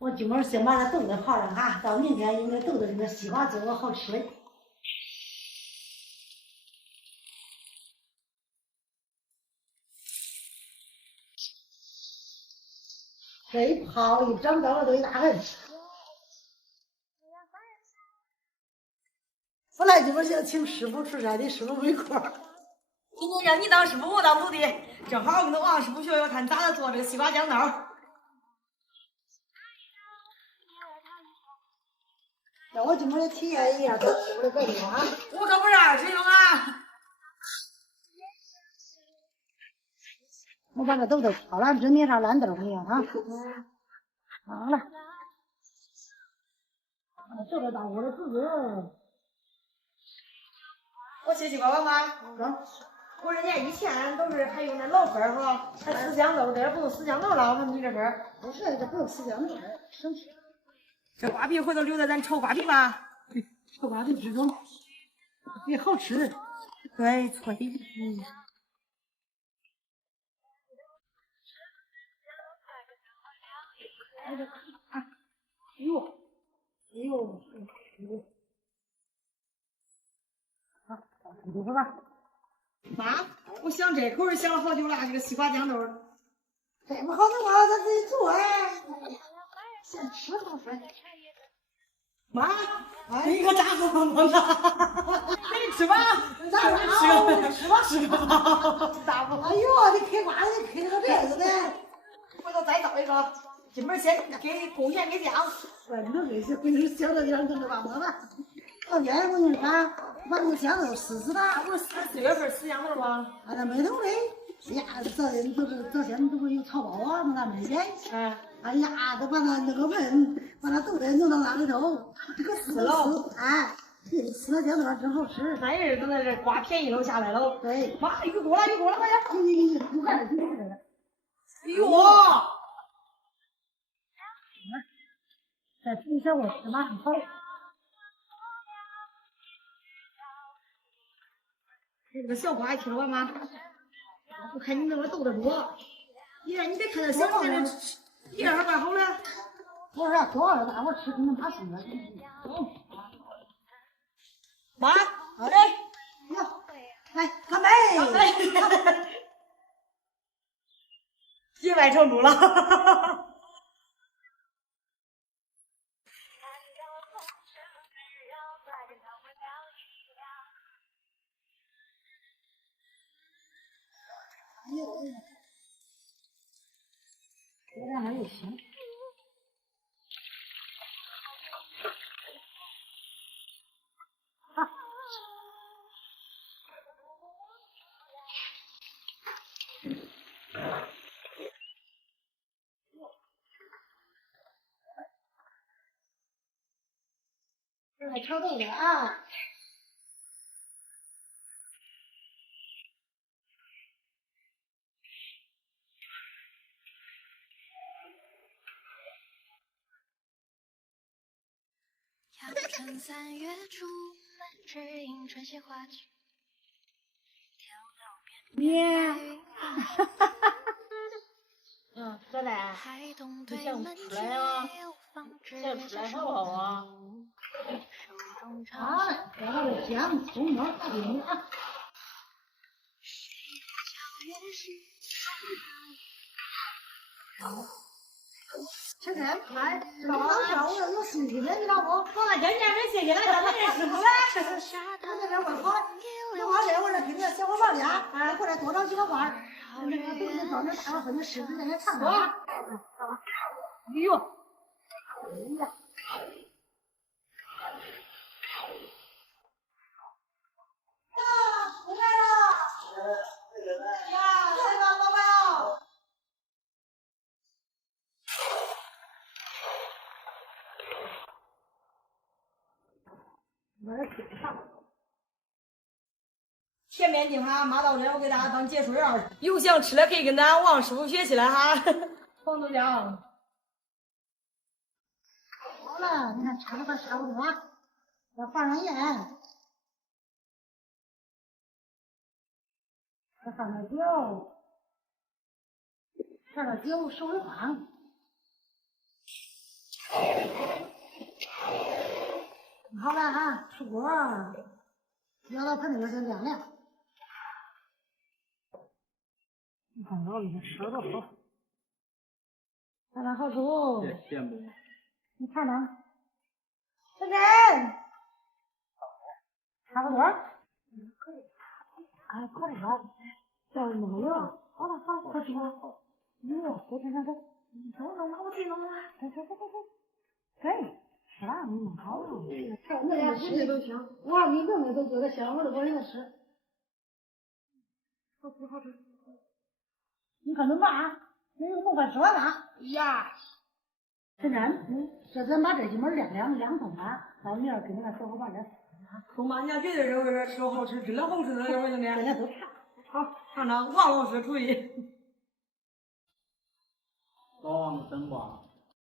我今儿先把这豆子泡上哈，到明天用这豆子里面西瓜做个好吃的。这一泡一整到了都一大盆。本来今儿想请师傅出山的，师傅没空。今天让你当师傅，我当徒弟，正好跟着王师傅学学看咋的做这个西瓜酱豆。让我今儿也体验一下他师傅的本领啊！我可不是二师兄啊！我把这豆都泡了，真没啥烂豆没有啊？好了，这个到我的肚子。我谢西瓜妈妈。我人家以前都是还用那老根儿哈，还死豇豆，这不用死豇豆了。我说你这根儿不是，这不用死豇豆，省事。这瓜皮回头留着咱炒瓜皮吧。对，炒瓜皮这种也好吃，对，脆。哎呦，哎呦，好，煮会吧。妈，我想这口想了好久了，这个西瓜酱豆。这不好弄啊，咱自己做哎。先吃好说。妈，你可咋不弄呢？赶紧吃吧，吃吧。咋不？哎呦，你嗑瓜子，你嗑成这样子的，回头再造一个。今儿先给贡献给酱。哎，你这些回头想着点跟着吧，妈妈。昨天我跟你说，把那个香豆撕死了，不是4月份撕香豆吗？啊，那没头嘞。哎呀，这些都不有草包啊，那没得。哎呀，都把它那个盆，把它豆子弄到那里头，这个撕了，哎，撕了香豆真好吃。那也是等在这瓜便宜了下来了。对，妈，鱼锅了，快点！你看，哎呦！再煮一下我吃嘛，好。这个小瓜听了吗？我看你那个豆子多，你得看那小瓜那一点儿好了。我说多少大伙吃不能怕死。妈，来，来，干杯！结拜成功了。这样还有行。这来炒豆子啊！阳春3月初，满枝迎春歇花去。面，再来，你想出来啊？想出来好不好啊？好，把那个姜、葱末放进去啊。吃开，老老上午有心情的，你知道不？我那今天没谢谢咱们认识不嘞？我那边问好，正好这我这给那小伙伴家，过来多找几个伴儿，那个都是专门大伙分的狮子在那唱歌。哎呦，哎呀！回来了！呀，来吧，老板。前面进哈，马到这我给大家当解说员，有想吃的可以跟咱王师傅学起来哈。黄豆酱好了，你看差不多差不多，要放上盐，再放点酒，放点酒，稍微放。好了啊，出锅，舀到盆里边先晾晾。你看老李这吃多好，看看好煮。你尝尝。这个差不多。可以。啊，可以了。再弄油。好了，快吃吧。哟，给尝尝给。弄吧，我去弄吧。快。给。是吧？弄好了。那俩吃的都香，我你弄的都觉得香，我都不愿意吃。好吃。你看弄吧，那个不会吃完了。呀，晨晨，这咱把这几门晾透吧，到明儿给那个小伙伴再吃。中妈，你家绝对认为这吃好吃，真的好吃，这会儿兄弟。大家都尝。好，尝尝王老师厨艺。老王真棒。